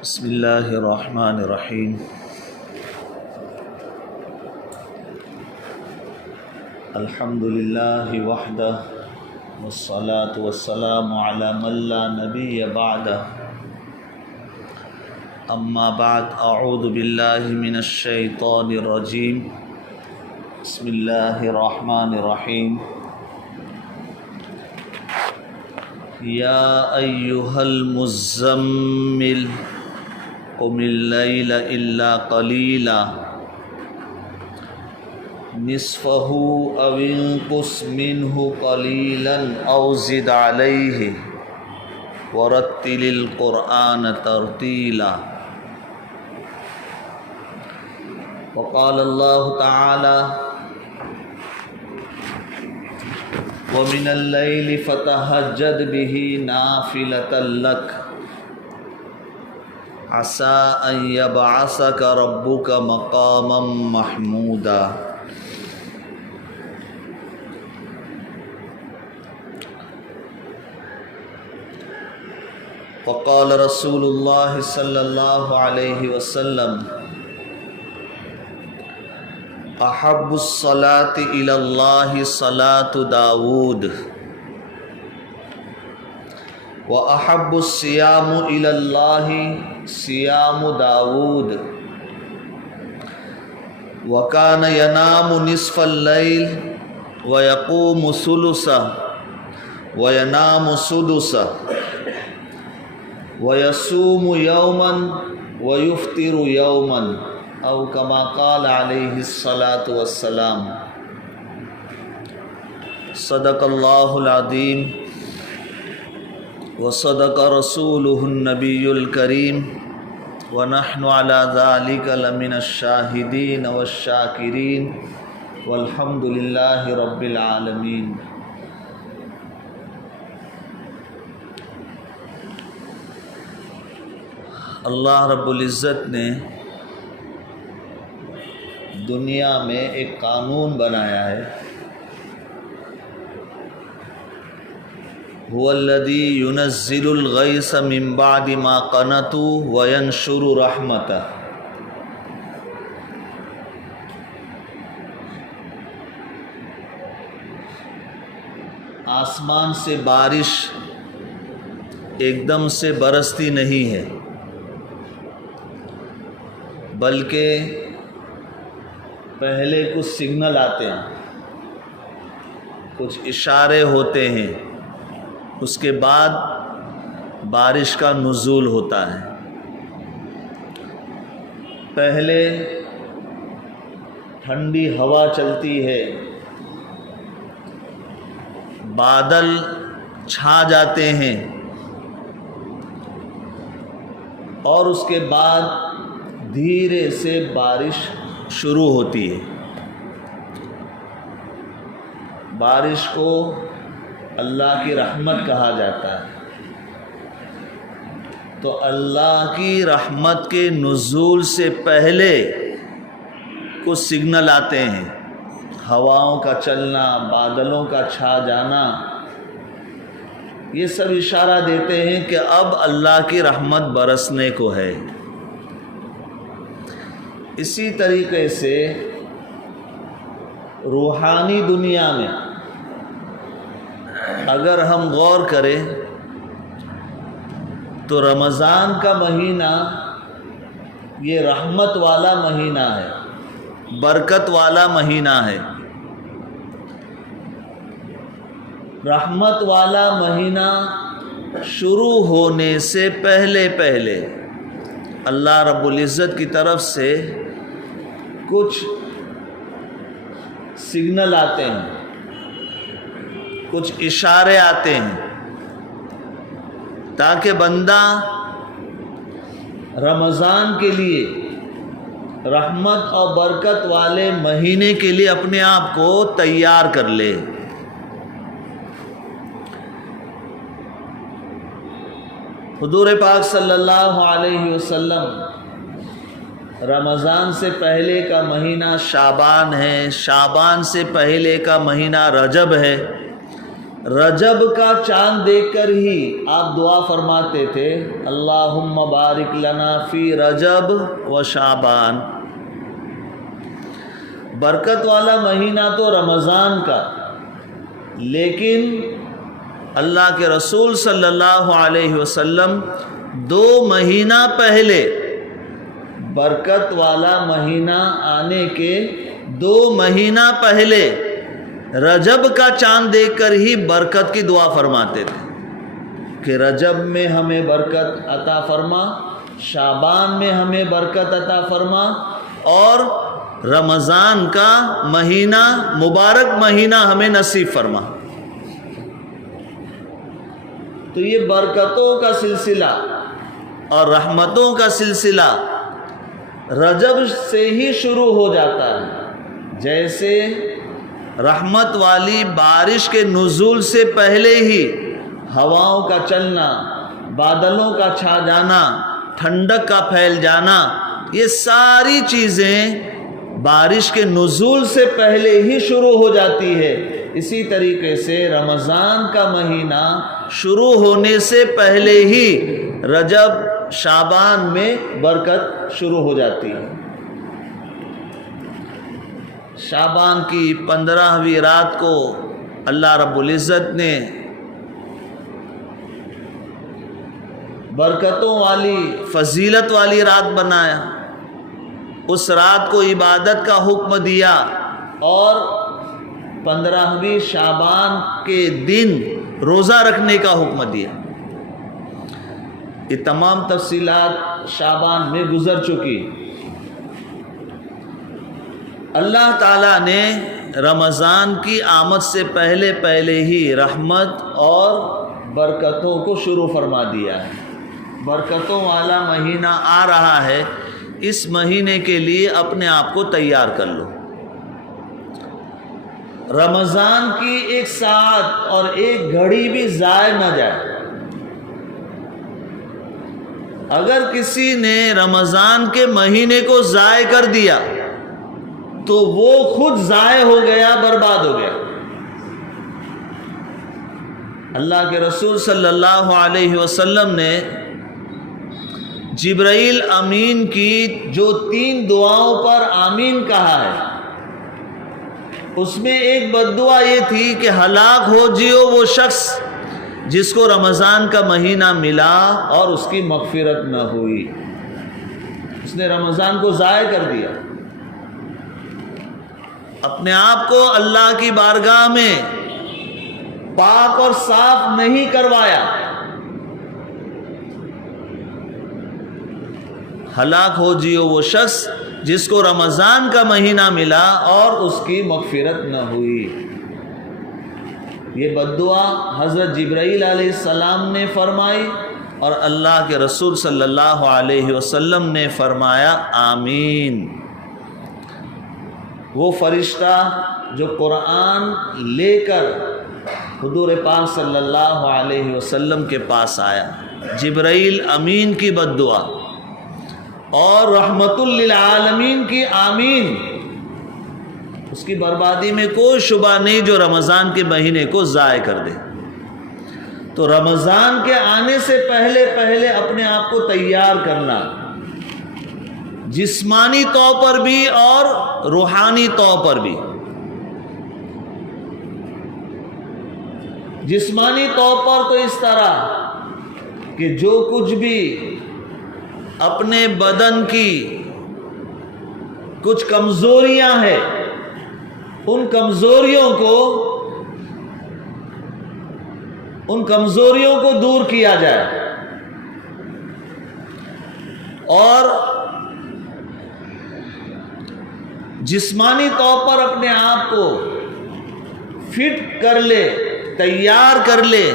بسم اللہ الرحمن الرحیم الحمد للہ وحدہ والصلاة والسلام علی من لا نبی بعدہ اما بعد اعوذ باللہ من الشیطان الرجیم بسم اللہ الرحمن الرحیم یا ایہا المزمل قم اللیل الا قلیلا نصفہ او انقص منہ قلیلا او زد علیہ ورتل القرآن ترتیلا وقال اللہ تعالی ومن اللیل فتہجد بہ نافلۃ لک عسى أن يبعثك ربك مقاما محمودا وقال رسول الله صلى الله عليه وسلم أحب الصلاة إلى الله صلاة داود وأحب الصيام إلى الله صيام داود وكان ينام نصف الليل ويقوم ثلثه وينام سدسه ويصوم يوما ويفطر يوما أو كما قال عليه الصلاة والسلام صدق الله العظيم وصدق رسوله النبي الكريم ونحن على ذلك لمن الشاهدين والشاكرين والحمد لله رب العالمين. اللہ رب العزت نے دنیا میں ایک قانون بنایا ہے، هو الذي ينزل الغيث من بعد ما قنطوا وينشر رحمته. آسمان سے بارش ایک دم سے برستی نہیں ہے، بلکہ پہلے کچھ سگنل آتے ہیں، کچھ اشارے ہوتے ہیں، اس کے بعد بارش کا نزول ہوتا ہے. پہلے ٹھنڈی ہوا چلتی ہے، بادل چھا جاتے ہیں، اور اس کے بعد دھیرے سے بارش شروع ہوتی ہے. بارش کو اللہ کی رحمت کہا جاتا ہے. تو اللہ کی رحمت کے نزول سے پہلے کچھ سگنل آتے ہیں، ہواؤں کا چلنا، بادلوں کا چھا جانا، یہ سب اشارہ دیتے ہیں کہ اب اللہ کی رحمت برسنے کو ہے. اسی طریقے سے روحانی دنیا میں اگر ہم غور کریں تو رمضان کا مہینہ یہ رحمت والا مہینہ ہے، برکت والا مہینہ ہے. رحمت والا مہینہ شروع ہونے سے پہلے اللہ رب العزت کی طرف سے کچھ سگنل آتے ہیں، کچھ اشارے آتے ہیں، تاکہ بندہ رمضان کے لیے، رحمت اور برکت والے مہینے کے لیے اپنے آپ کو تیار کر لے. حضور پاک صلی اللہ علیہ وسلم رمضان سے پہلے کا مہینہ شعبان ہے، شعبان سے پہلے کا مہینہ رجب ہے، رجب کا چاند دیکھ کر ہی آپ دعا فرماتے تھے اللہم بارک لنا فی رجب و شعبان۔ برکت والا مہینہ تو رمضان کا، لیکن اللہ کے رسول صلی اللہ علیہ وسلم 2 مہینہ پہلے، برکت والا مہینہ آنے کے 2 مہینہ پہلے رجب کا چاند دیکھ کر ہی برکت کی دعا فرماتے تھے کہ رجب میں ہمیں برکت عطا فرما، شعبان میں ہمیں برکت عطا فرما، اور رمضان کا مہینہ، مبارک مہینہ ہمیں نصیب فرما۔ تو یہ برکتوں کا سلسلہ اور رحمتوں کا سلسلہ رجب سے ہی شروع ہو جاتا ہے۔ جیسے رحمت والی بارش کے نزول سے پہلے ہی ہواؤں کا چلنا، بادلوں کا چھا جانا، ٹھنڈک کا پھیل جانا، یہ ساری چیزیں بارش کے نزول سے پہلے ہی شروع ہو جاتی ہے۔ اسی طریقے سے رمضان کا مہینہ شروع ہونے سے پہلے ہی رجب شعبان میں برکت شروع ہو جاتی ہے۔ شعبان کی 15ویں رات کو اللہ رب العزت نے برکتوں والی، فضیلت والی رات بنایا، اس رات کو عبادت کا حکم دیا، اور 15ویں شعبان کے دن روزہ رکھنے کا حکم دیا۔ یہ تمام تفصیلات شعبان میں گزر چکی۔ اللہ تعالیٰ نے رمضان کی آمد سے پہلے پہلے ہی رحمت اور برکتوں کو شروع فرما دیا ہے۔ برکتوں والا مہینہ آ رہا ہے، اس مہینے کے لیے اپنے آپ کو تیار کر لو۔ رمضان کی 1 ساعت اور 1 گھڑی بھی ضائع نہ جائے۔ اگر کسی نے رمضان کے مہینے کو ضائع کر دیا تو وہ خود ضائع ہو گیا، برباد ہو گیا۔ اللہ کے رسول صلی اللہ علیہ وسلم نے جبرائیل امین کی جو 3 دعاؤں پر آمین کہا ہے، اس میں ایک بد دعا یہ تھی کہ ہلاک ہو جیو وہ شخص جس کو رمضان کا مہینہ ملا اور اس کی مغفرت نہ ہوئی، اس نے رمضان کو ضائع کر دیا، اپنے آپ کو اللہ کی بارگاہ میں پاک اور صاف نہیں کروایا۔ ہلاک ہو جیو وہ شخص جس کو رمضان کا مہینہ ملا اور اس کی مغفرت نہ ہوئی۔ یہ بد دعا حضرت جبرائیل علیہ السلام نے فرمائی اور اللہ کے رسول صلی اللہ علیہ وسلم نے فرمایا آمین۔ وہ فرشتہ جو قرآن لے کر حضور پاک صلی اللہ علیہ وسلم کے پاس آیا، جبرائیل امین کی بد دعا اور رحمت للعالمین کی آمین، اس کی بربادی میں کوئی شبہ نہیں جو رمضان کے مہینے کو ضائع کر دے۔ تو رمضان کے آنے سے پہلے پہلے اپنے آپ کو تیار کرنا، جسمانی طور پر بھی اور روحانی طور پر بھی۔ جسمانی طور پر تو اس طرح کہ جو کچھ بھی اپنے بدن کی کچھ کمزوریاں ہیں، ان کمزوریوں کو دور کیا جائے، اور جسمانی طور پر اپنے آپ کو فٹ کر لے، تیار کر لے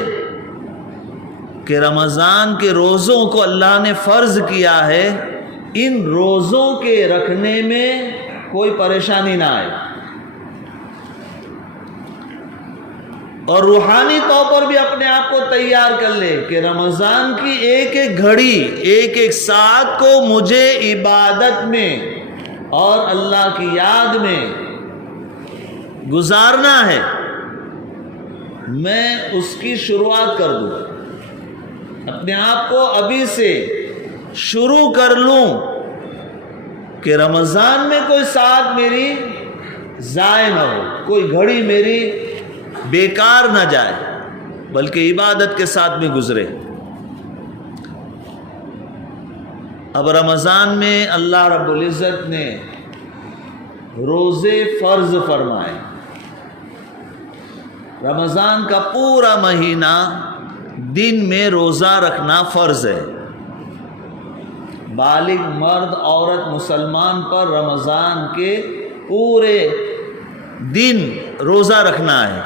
کہ رمضان کے روزوں کو اللہ نے فرض کیا ہے، ان روزوں کے رکھنے میں کوئی پریشانی نہ آئے، اور روحانی طور پر بھی اپنے آپ کو تیار کر لے کہ رمضان کی ایک ایک گھڑی، ایک ایک ساعت کو مجھے عبادت میں اور اللہ کی یاد میں گزارنا ہے۔ میں اس کی شروعات کر دوں، اپنے آپ کو ابھی سے شروع کر لوں کہ رمضان میں کوئی ساتھ میری ضائع نہ ہو، کوئی گھڑی میری بیکار نہ جائے، بلکہ عبادت کے ساتھ میں گزرے۔ اب رمضان میں اللہ رب العزت نے روزے فرض فرمائے۔ رمضان کا پورا مہینہ دن میں روزہ رکھنا فرض ہے۔ بالغ مرد عورت مسلمان پر رمضان کے پورے دن روزہ رکھنا ہے،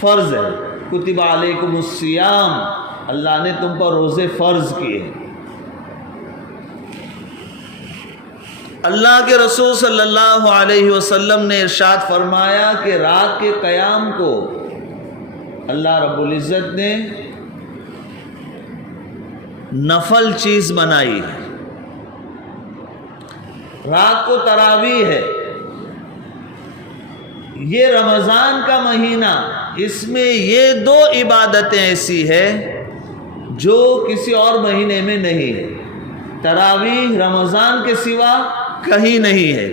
فرض ہے۔ کتب علیکم الصیام، اللہ نے تم پر روزے فرض کیے۔ اللہ کے رسول صلی اللہ علیہ وسلم نے ارشاد فرمایا کہ رات کے قیام کو اللہ رب العزت نے نفل چیز بنائی ہے۔ رات کو تراویح ہے۔ یہ رمضان کا مہینہ، اس میں یہ دو عبادتیں ایسی ہے جو کسی اور مہینے میں نہیں ہے۔ تراویح رمضان کے سوا کہیں نہیں ہے،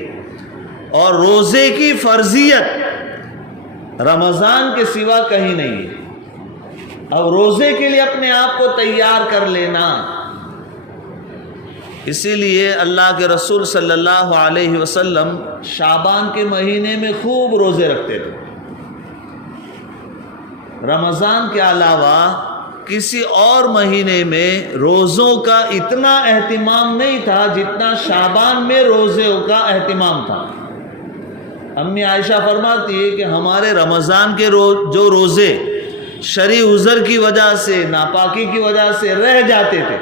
اور روزے کی فرضیت رمضان کے سوا کہیں نہیں ہے۔ اب روزے کے لیے اپنے آپ کو تیار کر لینا، اسی لیے اللہ کے رسول صلی اللہ علیہ وسلم شعبان کے مہینے میں خوب روزے رکھتے تھے۔ رمضان کے علاوہ کسی اور مہینے میں روزوں کا اتنا اہتمام نہیں تھا جتنا شعبان میں روزوں کا اہتمام تھا۔ امی عائشہ فرماتی ہے کہ ہمارے رمضان کے جو روزے شرعی عذر کی وجہ سے، ناپاکی کی وجہ سے رہ جاتے تھے،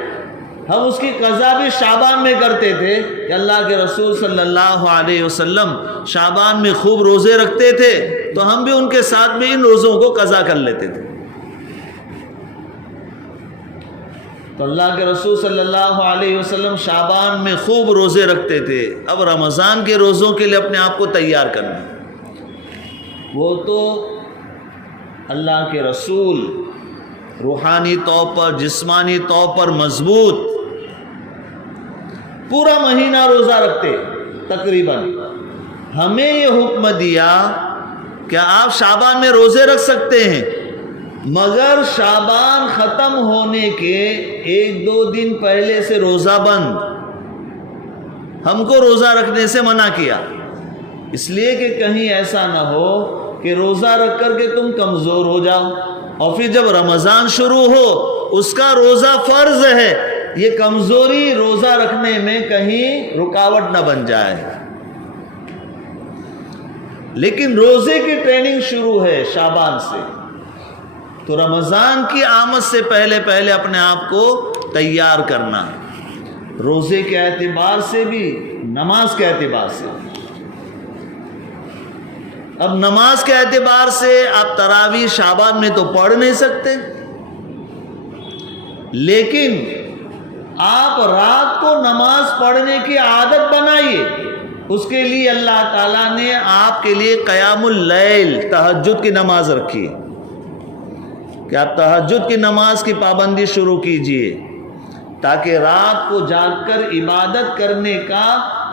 ہم اس کی قضا بھی شعبان میں کرتے تھے کہ اللہ کے رسول صلی اللہ علیہ وسلم شعبان میں خوب روزے رکھتے تھے، تو ہم بھی ان کے ساتھ میں ان روزوں کو قضا کر لیتے تھے۔ تو اللہ کے رسول صلی اللہ علیہ وسلم شعبان میں خوب روزے رکھتے تھے۔ اب رمضان کے روزوں کے لیے اپنے آپ کو تیار کرنا، وہ تو اللہ کے رسول روحانی طور پر، جسمانی طور پر مضبوط پورا مہینہ روزہ رکھتے تقریباً۔ ہمیں یہ حکم دیا کہ آپ شعبان میں روزے رکھ سکتے ہیں، مگر شعبان ختم ہونے کے 1-2 دن پہلے سے روزہ بند۔ ہم کو روزہ رکھنے سے منع کیا، اس لیے کہ کہیں ایسا نہ ہو کہ روزہ رکھ کر کے تم کمزور ہو جاؤ، اور پھر جب رمضان شروع ہو اس کا روزہ فرض ہے، یہ کمزوری روزہ رکھنے میں کہیں رکاوٹ نہ بن جائے۔ لیکن روزے کی ٹریننگ شروع ہے شعبان سے، تو رمضان کی آمد سے پہلے پہلے اپنے آپ کو تیار کرنا، روزے کے اعتبار سے بھی، نماز کے اعتبار سے۔ اب نماز کے اعتبار سے آپ تراویح شعبان میں تو پڑھ نہیں سکتے، لیکن آپ رات کو نماز پڑھنے کی عادت بنائیے۔ اس کے لیے اللہ تعالیٰ نے آپ کے لیے قیام اللیل، تہجد کی نماز رکھی کہ آپ تہجد کی نماز کی پابندی شروع کیجئے، تاکہ رات کو جاگ کر عبادت کرنے کا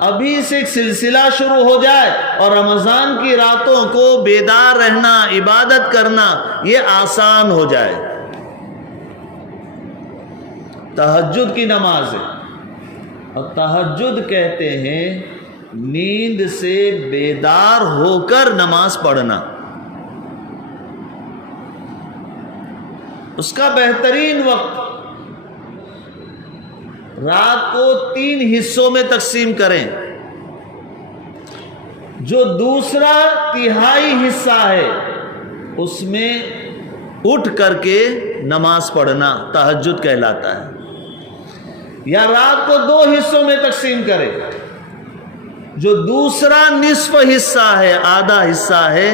ابھی سے ایک سلسلہ شروع ہو جائے، اور رمضان کی راتوں کو بیدار رہنا، عبادت کرنا یہ آسان ہو جائے۔ تہجد کی نماز ہے، اور تہجد کہتے ہیں نیند سے بیدار ہو کر نماز پڑھنا۔ اس کا بہترین وقت رات کو 3 حصوں میں تقسیم کریں۔ جو دوسرا تہائی حصہ ہے اس میں اٹھ کر کے نماز پڑھنا تہجد کہلاتا ہے، یا رات کو 2 حصوں میں تقسیم کریں۔ جو دوسرا نصف حصہ ہے، آدھا حصہ ہے،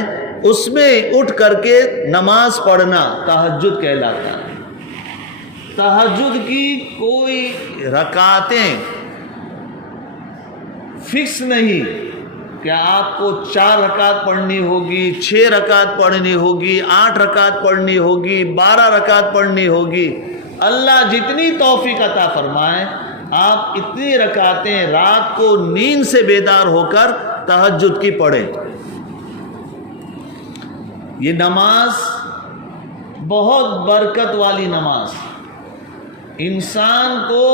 اس میں اٹھ کر کے نماز پڑھنا تہجد کہلاتا ہے۔ تہجد کی کوئی رکعتیں فکس نہیں، کہ آپ کو 4 رکعت پڑھنی ہوگی، 6 رکعت پڑھنی ہوگی، 8 رکعت پڑھنی ہوگی، 12 رکعت پڑھنی ہوگی، اللہ جتنی توفیق عطا فرمائے آپ اتنی رکعتیں رات کو نیند سے بیدار ہو کر تہجد کی پڑھیں۔ یہ نماز بہت برکت والی نماز، انسان کو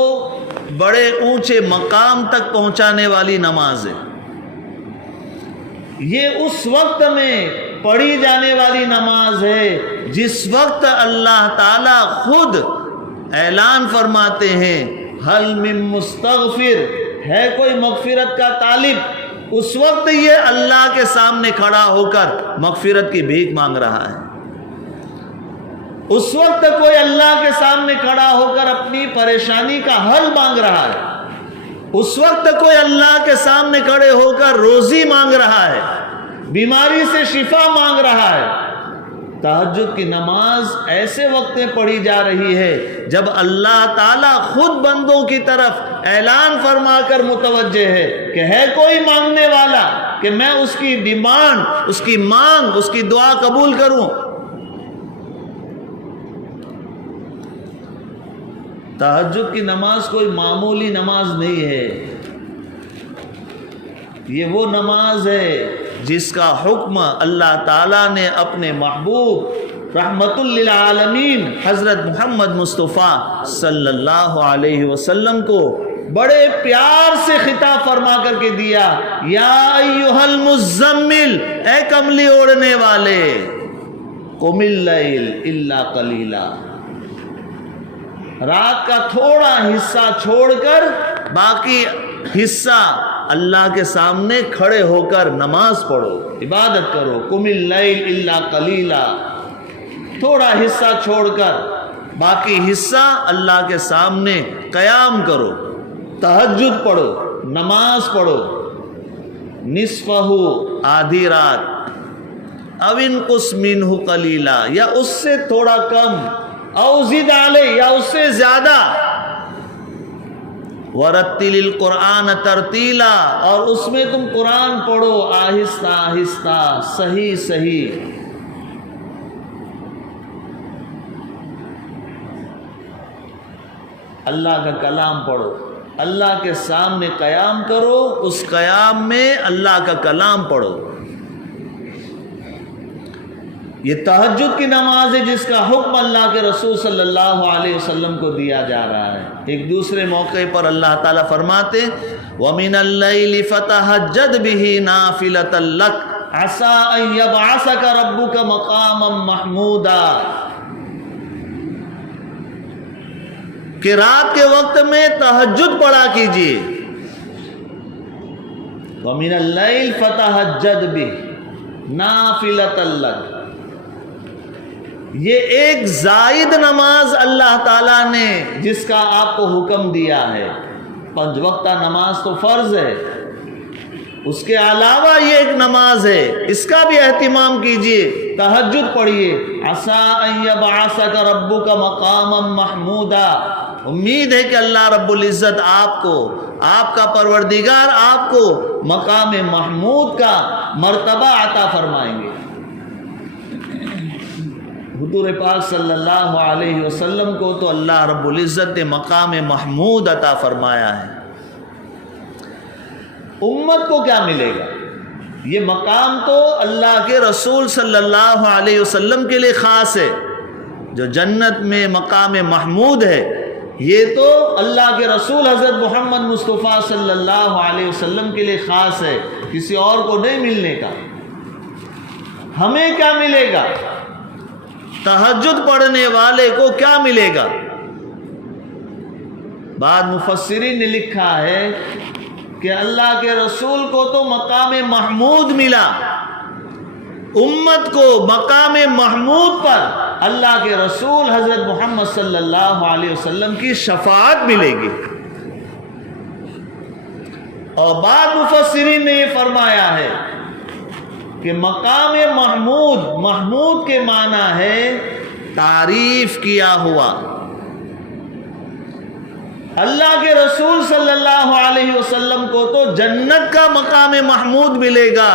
بڑے اونچے مقام تک پہنچانے والی نماز ہے۔ یہ اس وقت میں پڑھی جانے والی نماز ہے جس وقت اللہ تعالی خود اعلان فرماتے ہیں حل من مستغفر، ہے کوئی مغفرت کا طالب؟ اس وقت یہ اللہ کے سامنے کھڑا ہو کر مغفرت کی بھیک مانگ رہا ہے۔ اس وقت کوئی اللہ کے سامنے کھڑا ہو کر اپنی پریشانی کا حل مانگ رہا ہے۔ اس وقت کوئی اللہ کے سامنے کھڑے ہو کر روزی مانگ رہا ہے، بیماری سے شفا مانگ رہا ہے۔ تہجد کی نماز ایسے وقت میں پڑھی جا رہی ہے جب اللہ تعالیٰ خود بندوں کی طرف اعلان فرما کر متوجہ ہے کہ ہے کوئی مانگنے والا کہ میں اس کی ڈیمانڈ، اس کی مانگ، اس کی دعا قبول کروں۔ تہجد کی نماز کوئی معمولی نماز نہیں ہے، یہ وہ نماز ہے جس کا حکم اللہ تعالیٰ نے اپنے محبوب رحمت للعالمین حضرت محمد مصطفیٰ صلی اللہ علیہ وسلم کو بڑے پیار سے خطاب فرما کر کے دیا، یا ایھا المزمل، اے کملی اوڑھنے والے، قم اللیل الا قلیلا، رات کا تھوڑا حصہ چھوڑ کر باقی حصہ اللہ کے سامنے کھڑے ہو کر نماز پڑھو، عبادت کرو۔ قم اللیل الا قلیلا، تھوڑا حصہ چھوڑ کر باقی حصہ اللہ کے سامنے قیام کرو، تہجد پڑھو، نماز پڑھو۔ نصفہ، آدھی رات، او انقص منہ قلیلا، یا اس سے تھوڑا کم، او زد علیہ، یا اس سے زیادہ۔ ورتل القرآن ترتیلا، اور اس میں تم قرآن پڑھو آہستہ آہستہ، صحیح صحیح۔ اللہ کا کلام پڑھو، اللہ کے سامنے قیام کرو، اس قیام میں اللہ کا کلام پڑھو۔ یہ تہجد کی نماز ہے جس کا حکم اللہ کے رسول صلی اللہ علیہ وسلم کو دیا جا رہا ہے۔ ایک دوسرے موقع پر اللہ تعالیٰ فرماتے وَمِنَ اللَّيْلِ فَتَهَجَّدْ بِهِ نَافِلَةً لَكَ عَسَىٰ أَن يَبْعَثَكَ رَبُّكَ مَقَامًا مَحْمُودًا، کہ رات کے وقت میں تہجد پڑھا کیجئے۔ وَمِنَ اللَّيْلِ فَتَهَجَّدْ بِهِ نَافِلَةً لَكَ، یہ ایک زائد نماز اللہ تعالیٰ نے جس کا آپ کو حکم دیا ہے۔ 5 وقتہ نماز تو فرض ہے، اس کے علاوہ یہ ایک نماز ہے، اس کا بھی اہتمام کیجئے، تہجد پڑھیے۔ عسیٰ ان یبعثک ربک مقاما محمودا، امید ہے کہ اللہ رب العزت آپ کو، آپ کا پروردگار آپ کو مقام محمود کا مرتبہ عطا فرمائیں گے۔ حضور پاک صلی اللہ علیہ وسلم کو تو اللہ رب العزت نے مقام محمود عطا فرمایا ہے۔ امت کو کیا ملے گا؟ یہ مقام تو اللہ کے رسول صلی اللہ علیہ وسلم کے لیے خاص ہے۔ جو جنت میں مقام محمود ہے یہ تو اللہ کے رسول حضرت محمد مصطفیٰ صلی اللہ علیہ وسلم کے لیے خاص ہے، کسی اور کو نہیں ملنے کا۔ ہمیں کیا ملے گا؟ تہجد پڑھنے والے کو کیا ملے گا؟ بعض مفسرین نے لکھا ہے کہ اللہ کے رسول کو تو مقام محمود ملا، امت کو مقام محمود پر اللہ کے رسول حضرت محمد صلی اللہ علیہ وسلم کی شفاعت ملے گی۔ اور بعض مفسرین نے یہ فرمایا ہے کہ مقام محمود، محمود کے معنی ہے تعریف کیا ہوا۔ اللہ کے رسول صلی اللہ علیہ وسلم کو تو جنت کا مقام محمود ملے گا،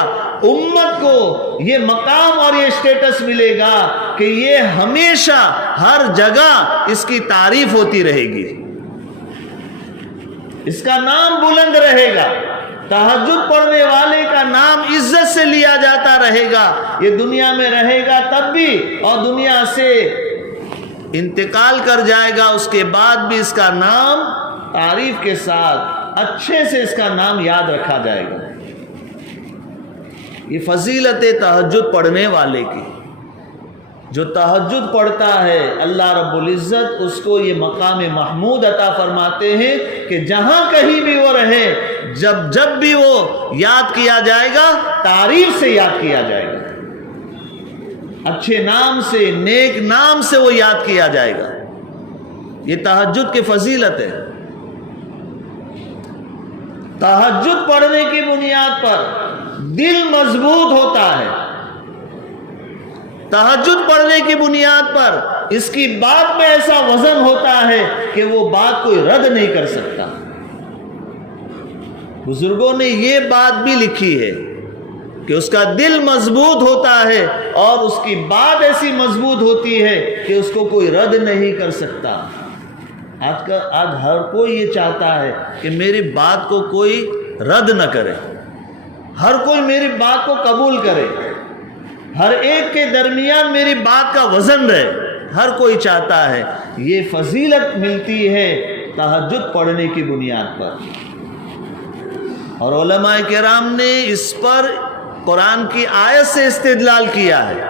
امت کو یہ مقام اور یہ اسٹیٹس ملے گا کہ یہ ہمیشہ ہر جگہ اس کی تعریف ہوتی رہے گی، اس کا نام بلند رہے گا، تہجد پڑھنے والے کا نام عزت سے لیا جاتا رہے گا، یہ دنیا میں رہے گا تب بھی اور دنیا سے انتقال کر جائے گا اس کے بعد بھی اس کا نام تعریف کے ساتھ اچھے سے اس کا نام یاد رکھا جائے گا۔ یہ فضیلت تہجد پڑھنے والے کی، جو تہجد پڑھتا ہے اللہ رب العزت اس کو یہ مقام محمود عطا فرماتے ہیں کہ جہاں کہیں بھی وہ رہے، جب بھی وہ یاد کیا جائے گا تعریف سے یاد کیا جائے گا، اچھے نام سے، نیک نام سے وہ یاد کیا جائے گا۔ یہ تہجد کی فضیلت ہے۔ تہجد پڑھنے کی بنیاد پر دل مضبوط ہوتا ہے، تہجد پڑھنے کی بنیاد پر اس کی بات میں ایسا وزن ہوتا ہے کہ وہ بات کوئی رد نہیں کر سکتا۔ بزرگوں نے یہ بات بھی لکھی ہے کہ اس کا دل مضبوط ہوتا ہے اور اس کی بات ایسی مضبوط ہوتی ہے کہ اس کو کوئی رد نہیں کر سکتا۔ آج ہر کوئی یہ چاہتا ہے کہ میری بات کو کوئی رد نہ کرے، ہر کوئی میری بات کو قبول کرے، ہر ایک کے درمیان میری بات کا وزن رہے، ہر کوئی چاہتا ہے۔ یہ فضیلت ملتی ہے تہجد پڑھنے کی بنیاد پر، اور علماء کرام نے اس پر قرآن کی آیت سے استدلال کیا ہے۔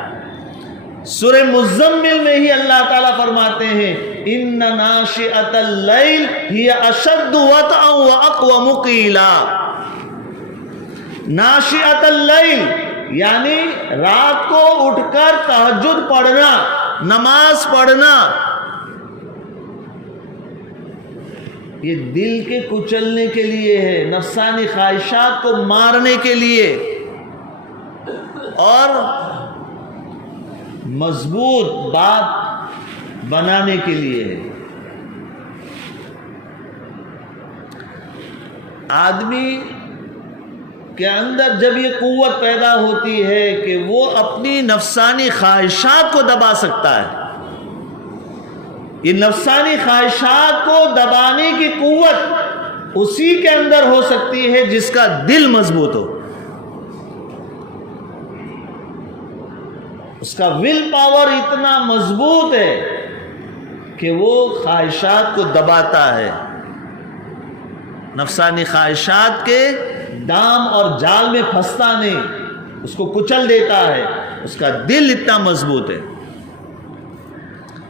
سورہ مزمل میں ہی اللہ تعالیٰ فرماتے ہیں ان ناشئۃ اللیل ہی اشد وطئا واقوم قیلا۔ ناشئۃ اللیل یعنی رات کو اٹھ کر تہجد پڑھنا، نماز پڑھنا، یہ دل کے کچلنے کے لیے ہے، نفسانی خواہشات کو مارنے کے لیے اور مضبوط بات بنانے کے لیے ہے۔ آدمی کے اندر جب یہ قوت پیدا ہوتی ہے کہ وہ اپنی نفسانی خواہشات کو دبا سکتا ہے، یہ نفسانی خواہشات کو دبانے کی قوت اسی کے اندر ہو سکتی ہے جس کا دل مضبوط ہو، اس کا ول پاور اتنا مضبوط ہے کہ وہ خواہشات کو دباتا ہے، نفسانی خواہشات کے دام اور جال میں پھنستا نہیں، اس کو کچل دیتا ہے، اس کا دل اتنا مضبوط ہے۔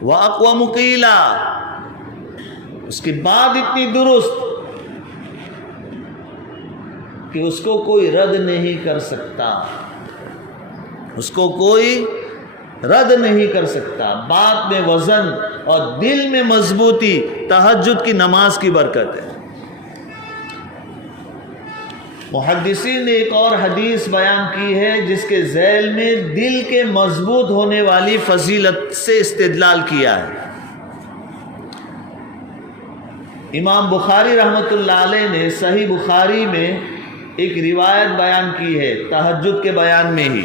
وَأَقْوَمُ قِيلًا، اس کی بات اتنی درست کہ اس کو کوئی رد نہیں کر سکتا، اس کو کوئی رد نہیں کر سکتا۔ بات میں وزن اور دل میں مضبوطی تہجد کی نماز کی برکت ہے۔ محدثین نے ایک اور حدیث بیان کی ہے جس کے ذیل میں دل کے مضبوط ہونے والی فضیلت سے استدلال کیا ہے۔ امام بخاری رحمۃ اللہ علیہ نے صحیح بخاری میں ایک روایت بیان کی ہے تہجد کے بیان میں ہی۔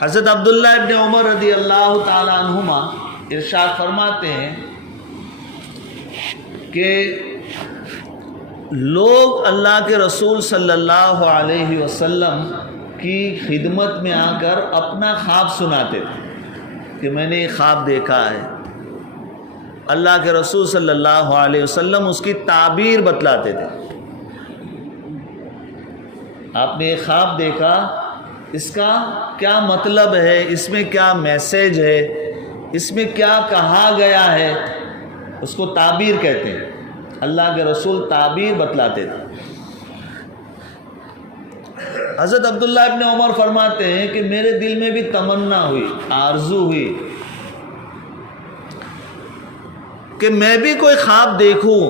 حضرت عبداللہ ابن عمر رضی اللہ تعالی عنہما ارشاد فرماتے ہیں کہ لوگ اللہ کے رسول صلی اللہ علیہ وسلم کی خدمت میں آ کر اپنا خواب سناتے تھے کہ میں نے یہ خواب دیکھا ہے۔ اللہ کے رسول صلی اللہ علیہ وسلم اس کی تعبیر بتلاتے تھے۔ آپ نے یہ خواب دیکھا، اس کا کیا مطلب ہے، اس میں کیا میسج ہے، اس میں کیا کہا گیا ہے، اس کو تعبیر کہتے ہیں۔ اللہ کے رسول تعبیر بتلاتے تھے۔ حضرت عبداللہ ابن عمر فرماتے ہیں کہ میرے دل میں بھی تمنا ہوئی، آرزو ہوئی کہ میں بھی کوئی خواب دیکھوں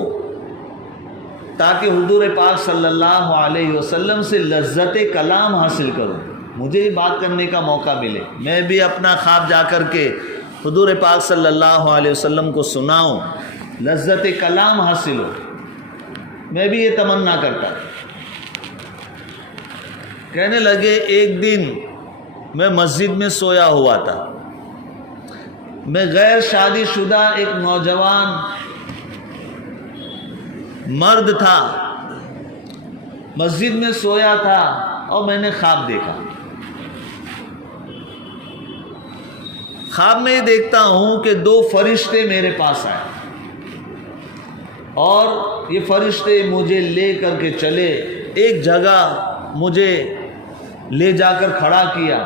تاکہ حضور پاک صلی اللہ علیہ وسلم سے لذت کلام حاصل کروں، مجھے بھی بات کرنے کا موقع ملے، میں بھی اپنا خواب جا کر کے حضور پاک صلی اللہ علیہ وسلم کو سناؤں، لذت کلام حاصل ہو۔ میں بھی یہ تمنا کرتا. کہنے لگے ایک دن میں مسجد میں سویا ہوا تھا. میں غیر شادی شدہ ایک نوجوان مرد تھا, مسجد میں سویا تھا اور میں نے خواب دیکھا. خواب میں یہ دیکھتا ہوں کہ 2 فرشتے میرے پاس آئے اور یہ فرشتے مجھے لے کر کے چلے, ایک جگہ مجھے لے جا کر کھڑا کیا.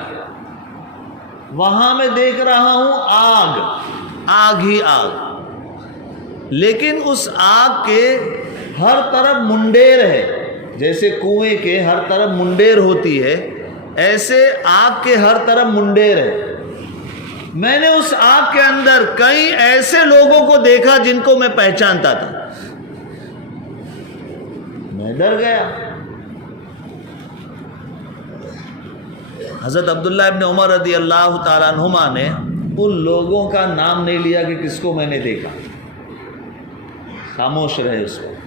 وہاں میں دیکھ رہا ہوں آگ ہی آگ, لیکن اس آگ کے ہر طرف منڈیر ہے. جیسے کنویں کے ہر طرف منڈیر ہوتی ہے, ایسے آگ کے ہر طرف منڈیر ہے. میں نے اس آگ کے اندر کئی ایسے لوگوں کو دیکھا جن کو میں پہچانتا تھا. میں ڈر گیا. حضرت عبداللہ ابن عمر رضی اللہ تعالیٰ عنہما نے ان لوگوں کا نام نہیں لیا کہ کس کو میں نے دیکھا, خاموش رہے اس وقت.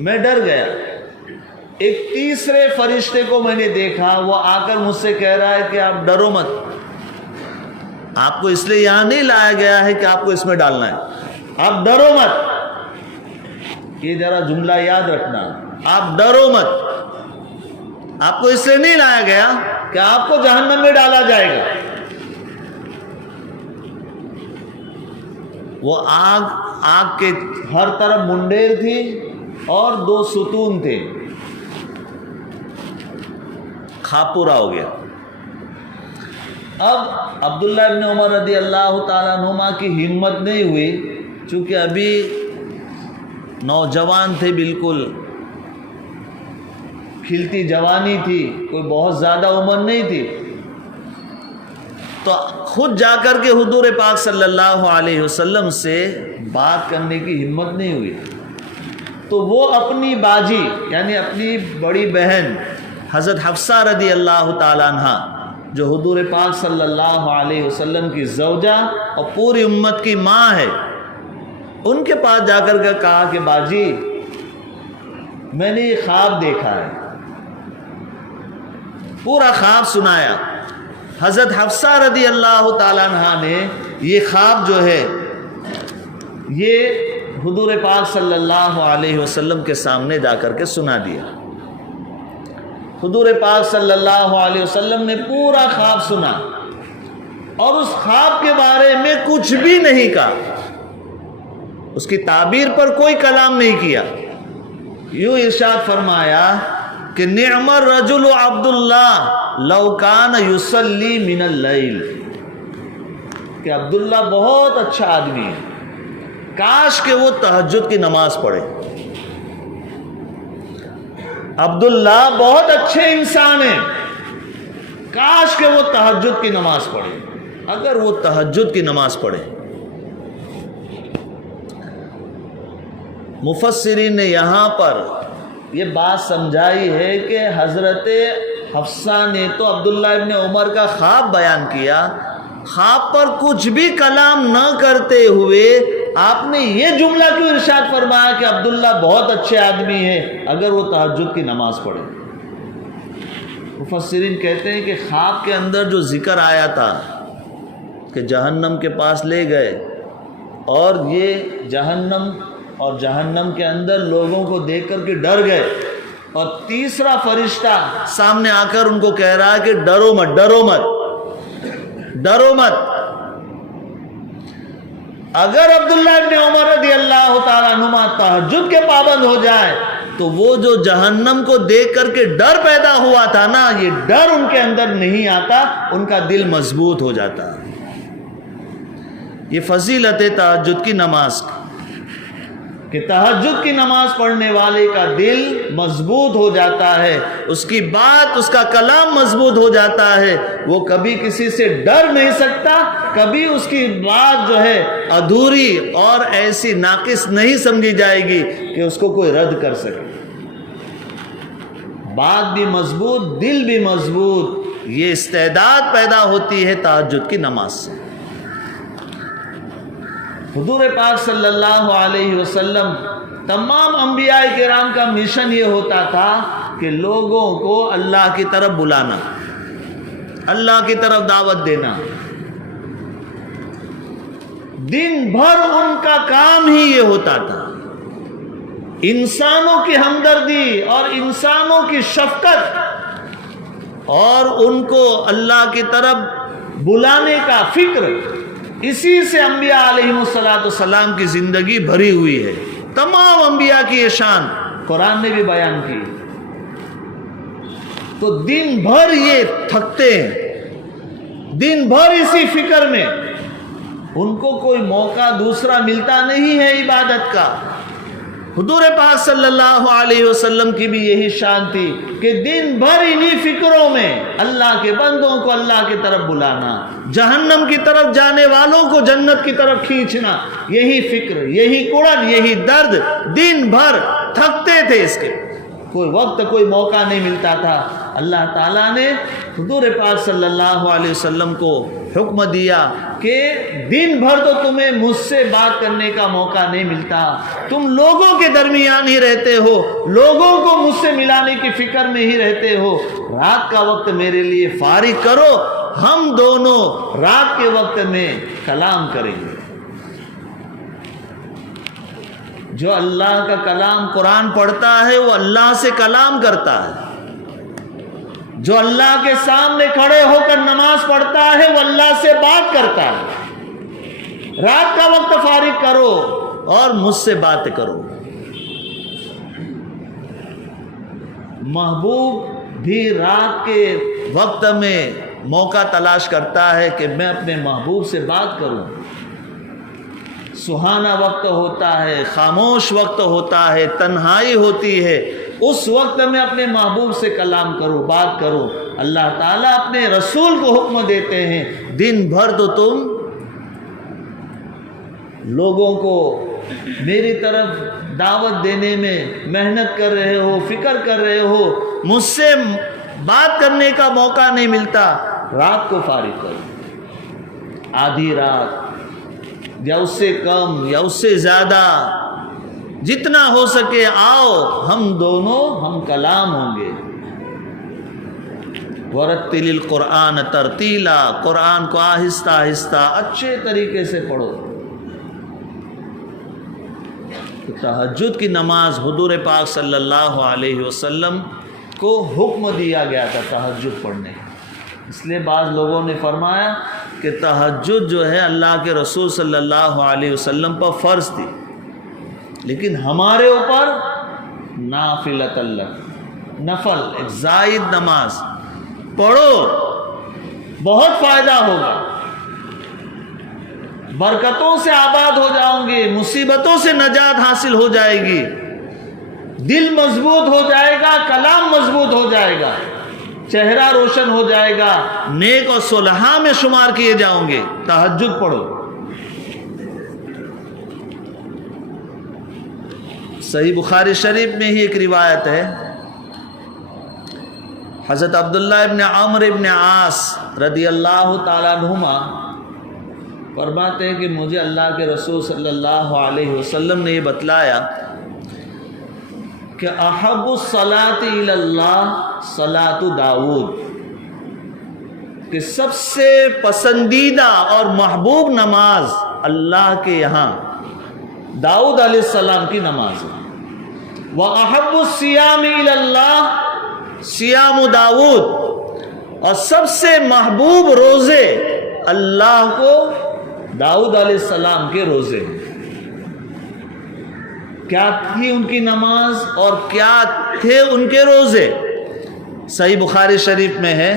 میں ڈر گیا. ایک تیسرے فرشتے کو میں نے دیکھا, وہ آ کر مجھ سے کہہ رہا ہے کہ آپ ڈرو مت, آپ کو اس لیے یہاں نہیں لایا گیا ہے کہ آپ کو اس میں ڈالنا ہے, آپ ڈرو مت. یہ ذرا جملہ یاد رکھنا, آپ ڈرو مت, آپ کو اس لیے نہیں لایا گیا کہ آپ کو جہنم میں ڈالا جائے گا. وہ آگ کے ہر طرف منڈیر تھی اور 2 ستون تھے. خواب پورا ہو گیا. اب عبداللہ ابن عمر رضی اللہ تعالیٰ عنہما کی ہمت نہیں ہوئی, چونکہ ابھی نوجوان تھے, بالکل کھلتی جوانی تھی, کوئی بہت زیادہ عمر نہیں تھی. تو خود جا کر کے حضور پاک صلی اللہ علیہ وسلم سے بات کرنے کی ہمت نہیں ہوئی. تو وہ اپنی باجی یعنی اپنی بڑی بہن حضرت حفصہ رضی اللہ تعالیٰ عنہ, جو حضور پاک صلی اللہ علیہ وسلم کی زوجہ اور پوری امت کی ماں ہے, ان کے پاس جا کر کے کہا کہ باجی میں نے یہ خواب دیکھا ہے. پورا خواب سنایا. حضرت حفصہ رضی اللہ تعالیٰ عنہ نے یہ خواب جو ہے یہ حضور پاک صلی اللہ علیہ وسلم کے سامنے جا کر کے سنا دیا. حضور پاک صلی اللہ علیہ وسلم نے پورا خواب سنا اور اس خواب کے بارے میں کچھ بھی نہیں کہا, اس کی تعبیر پر کوئی کلام نہیں کیا. یوں ارشاد فرمایا کہ نعم الرجل عبداللہ لو کان یصلی من اللیل, کہ عبداللہ بہت اچھا آدمی ہے, کاش کہ وہ تہجد کی نماز پڑھے. عبداللہ بہت اچھے انسان ہیں, کاش کہ وہ تہجد کی نماز پڑھے. اگر وہ تہجد کی نماز پڑھے. مفسرین نے یہاں پر یہ بات سمجھائی ہے کہ حضرت حفصہ نے تو عبداللہ ابن عمر کا خواب بیان کیا, خواب پر کچھ بھی کلام نہ کرتے ہوئے آپ نے یہ جملہ کیوں ارشاد فرمایا کہ عبداللہ بہت اچھے آدمی ہیں اگر وہ تہجد کی نماز پڑھے. مفسرین کہتے ہیں کہ خواب کے اندر جو ذکر آیا تھا کہ جہنم کے پاس لے گئے اور یہ جہنم اور جہنم کے اندر لوگوں کو دیکھ کر کے ڈر گئے, اور تیسرا فرشتہ سامنے آ کر ان کو کہہ رہا ہے کہ ڈرو مت, ڈرو مت, ڈرو مت. اگر عبداللہ ابن عمر رضی اللہ تعالیٰ عنہما تہجد کے پابند ہو جائے تو وہ جو جہنم کو دیکھ کر کے ڈر پیدا ہوا تھا نا, یہ ڈر ان کے اندر نہیں آتا, ان کا دل مضبوط ہو جاتا. یہ فضیلت ہے تہجد کی نماز کی کہ تہجد کی نماز پڑھنے والے کا دل مضبوط ہو جاتا ہے, اس کی بات, اس کا کلام مضبوط ہو جاتا ہے. وہ کبھی کسی سے ڈر نہیں سکتا, کبھی اس کی بات جو ہے ادھوری اور ایسی ناقص نہیں سمجھی جائے گی کہ اس کو کوئی رد کر سکے. بات بھی مضبوط, دل بھی مضبوط, یہ استعداد پیدا ہوتی ہے تہجد کی نماز سے. حضور پاک صلی اللہ علیہ وسلم تمام انبیاء کرام کا مشن یہ ہوتا تھا کہ لوگوں کو اللہ کی طرف بلانا، اللہ کی طرف دعوت دینا۔ دن بھر ان کا کام ہی یہ ہوتا تھا، انسانوں کی ہمدردی اور انسانوں کی شفقت اور ان کو اللہ کی طرف بلانے کا فکر، اسی سے انبیاء علیہ السلام کی زندگی بھری ہوئی ہے۔ تمام انبیاء کی یہ شان قرآن نے بھی بیان کی۔ تو دن بھر یہ تھکتے ہیں، دن بھر اسی فکر میں، ان کو کوئی موقع دوسرا ملتا نہیں ہے عبادت کا۔ حضور پاک صلی اللہ علیہ وسلم کی بھی یہی شان تھی کہ دن بھر انہی فکروں میں اللہ کے بندوں کو اللہ کی طرف بلانا، جہنم کی طرف جانے والوں کو جنت کی طرف کھینچنا، یہی فکر، یہی کڑن، یہی درد، دن بھر تھکتے تھے اس کے، کوئی وقت کوئی موقع نہیں ملتا تھا۔ اللہ تعالیٰ نے حضور پاک صلی اللہ علیہ وسلم کو حکم دیا کہ دن بھر تو تمہیں مجھ سے بات کرنے کا موقع نہیں ملتا، تم لوگوں کے درمیان ہی رہتے ہو، لوگوں کو مجھ سے ملانے کی فکر میں ہی رہتے ہو، رات کا وقت میرے لیے فارغ کرو، ہم دونوں رات کے وقت میں کلام کریں گے۔ جو اللہ کا کلام قرآن پڑھتا ہے وہ اللہ سے کلام کرتا ہے، جو اللہ کے سامنے کھڑے ہو کر نماز پڑھتا ہے وہ اللہ سے بات کرتا ہے۔ رات کا وقت فارغ کرو اور مجھ سے بات کرو۔ محبوب بھی رات کے وقت میں موقع تلاش کرتا ہے کہ میں اپنے محبوب سے بات کروں۔ سہانا وقت ہوتا ہے، خاموش وقت ہوتا ہے، تنہائی ہوتی ہے، اس وقت میں اپنے محبوب سے کلام کرو، بات کرو۔ اللہ تعالیٰ اپنے رسول کو حکم دیتے ہیں دن بھر تو تم لوگوں کو میری طرف دعوت دینے میں محنت کر رہے ہو، فکر کر رہے ہو، مجھ سے بات کرنے کا موقع نہیں ملتا، رات کو فارغ کرو، آدھی رات یا اس سے کم یا اس سے زیادہ، جتنا ہو سکے آؤ، ہم دونوں ہم کلام ہوں گے۔ وَرَتِّلِ الْقُرْآنَ تَرْتِيلًا، قرآن کو آہستہ آہستہ اچھے طریقے سے پڑھو۔ تہجد کی نماز حضور پاک صلی اللہ علیہ وسلم کو حکم دیا گیا تھا تہجد پڑھنے، اس لیے بعض لوگوں نے فرمایا کہ تہجد جو ہے اللہ کے رسول صلی اللہ علیہ وسلم پر فرض تھی، لیکن ہمارے اوپر نافلۃ اللہ، نفل، ایک زائد نماز پڑھو، بہت فائدہ ہوگا، برکتوں سے آباد ہو جاؤں گے، مصیبتوں سے نجات حاصل ہو جائے گی، دل مضبوط ہو جائے گا، کلام مضبوط ہو جائے گا، چہرہ روشن ہو جائے گا، نیک اور صالحہ میں شمار کیے جاؤں گے۔ تہجد پڑھو۔ صحیح بخاری شریف میں ہی ایک روایت ہے، حضرت عبداللہ ابن عمرو ابن عاص رضی اللہ تعالیٰ عنہما فرماتے ہیں کہ مجھے اللہ کے رسول صلی اللہ علیہ وسلم نے یہ بتلایا کہ احب الصلاۃ الی اللہ صلاۃ داؤد، کہ سب سے پسندیدہ اور محبوب نماز اللہ کے یہاں داؤد علیہ السلام کی نماز ہے۔ وَأَحَبُّ الصِّيَامِ إِلَى اللَّهِ صِيَامُ داؤد، اور سب سے محبوب روزے اللہ کو داؤد علیہ السلام کے روزے۔ کیا تھی ان کی نماز اور کیا تھے ان کے روزے؟ صحیح بخاری شریف میں ہے،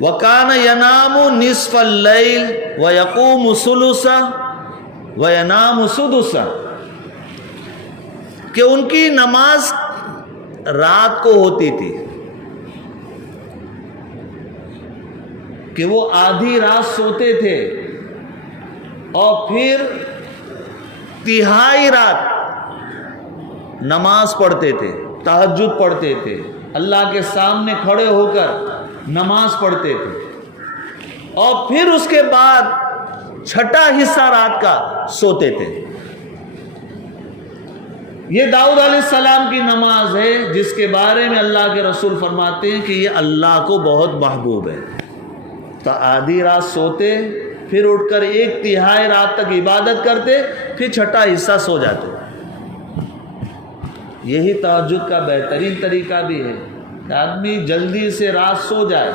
وَكَانَ يَنَامُ نِصْفَ اللَّيْلِ وَيَقُومُ ثُلُثَهُ وَيَنَامُ سُدُسَهُ، کہ ان کی نماز رات کو ہوتی تھی، کہ وہ آدھی رات سوتے تھے اور پھر تہائی رات نماز پڑھتے تھے، تہجد پڑھتے تھے، اللہ کے سامنے کھڑے ہو کر نماز پڑھتے تھے، اور پھر اس کے بعد چھٹا حصہ رات کا سوتے تھے۔ یہ داؤد علیہ السلام کی نماز ہے جس کے بارے میں اللہ کے رسول فرماتے ہیں کہ یہ اللہ کو بہت محبوب ہے۔ تو آدھی رات سوتے، پھر اٹھ کر 1/3 رات تک عبادت کرتے، پھر چھٹا حصہ سو جاتے۔ یہی تہجد کا بہترین طریقہ بھی ہے کہ آدمی جلدی سے رات سو جائے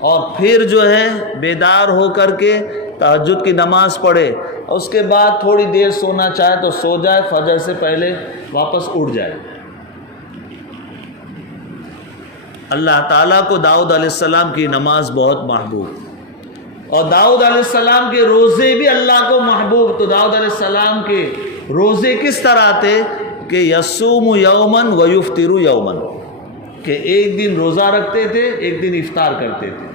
اور پھر جو ہے بیدار ہو کر کے تہجد کی نماز پڑھے، اور اس کے بعد تھوڑی دیر سونا چاہے تو سو جائے، فجر سے پہلے واپس اٹھ جائے۔ اللہ تعالیٰ کو داؤد علیہ السلام کی نماز بہت محبوب، اور داؤد علیہ السلام کے روزے بھی اللہ کو محبوب۔ تو داؤد علیہ السلام کے روزے کس طرح تھے کہ یصوم یومن و یفطر یومن، کہ ایک دن روزہ رکھتے تھے، ایک دن افطار کرتے تھے،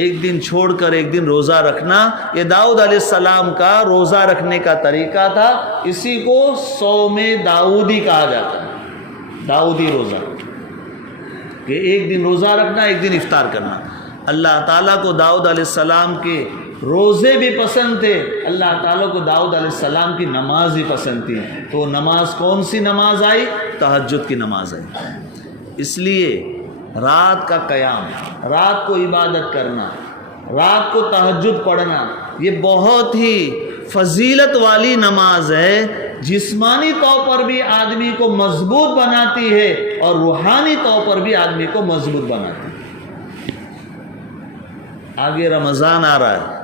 ایک دن چھوڑ کر ایک دن روزہ رکھنا، یہ داؤد علیہ السلام کا روزہ رکھنے کا طریقہ تھا۔ اسی کو صوم داؤدی کہا جاتا ہے، داؤدی روزہ، کہ ایک دن روزہ رکھنا، ایک دن افطار کرنا۔ اللہ تعالیٰ کو داؤد علیہ السلام کے روزے بھی پسند تھے، اللہ تعالیٰ کو داؤد علیہ السلام کی نماز بھی پسند تھی۔ تو نماز کون سی نماز آئی؟ تہجد کی نماز آئی۔ اس لیے رات کا قیام، رات کو عبادت کرنا، رات کو تہجد پڑھنا، یہ بہت ہی فضیلت والی نماز ہے، جسمانی طور پر بھی آدمی کو مضبوط بناتی ہے اور روحانی طور پر بھی آدمی کو مضبوط بناتی ہے۔ آگے رمضان آ رہا ہے،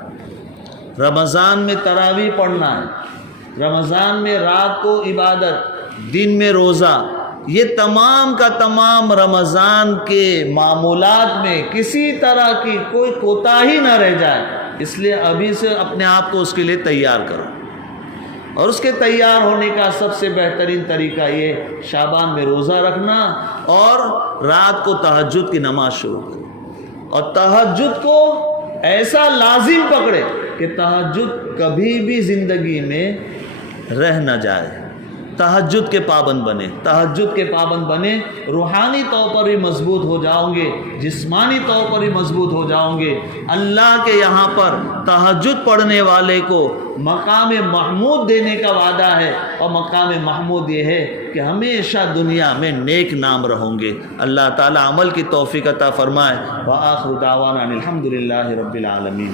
رمضان میں تراویح پڑھنا ہے، رمضان میں رات کو عبادت، دن میں روزہ، یہ تمام کا تمام رمضان کے معمولات میں کسی طرح کی کوئی کوتاہی نہ رہ جائے۔ اس لیے ابھی سے اپنے آپ کو اس کے لیے تیار کرو، اور اس کے تیار ہونے کا سب سے بہترین طریقہ یہ شعبان میں روزہ رکھنا اور رات کو تہجد کی نماز شروع کرو، اور تہجد کو ایسا لازم پکڑے کہ تہجد کبھی بھی زندگی میں رہ نہ جائے، تہجد کے پابند بنے، تہجد کے پابند بنے، روحانی طور پر بھی مضبوط ہو جاؤں گے، جسمانی طور پر بھی مضبوط ہو جاؤں گے۔ اللہ کے یہاں پر تہجد پڑھنے والے کو مقام محمود دینے کا وعدہ ہے، اور مقام محمود یہ ہے کہ ہمیشہ دنیا میں نیک نام رہوں گے۔ اللہ تعالی عمل کی توفیق عطا فرمائے۔ وآخر دعوانا الحمدللہ رب العالمین۔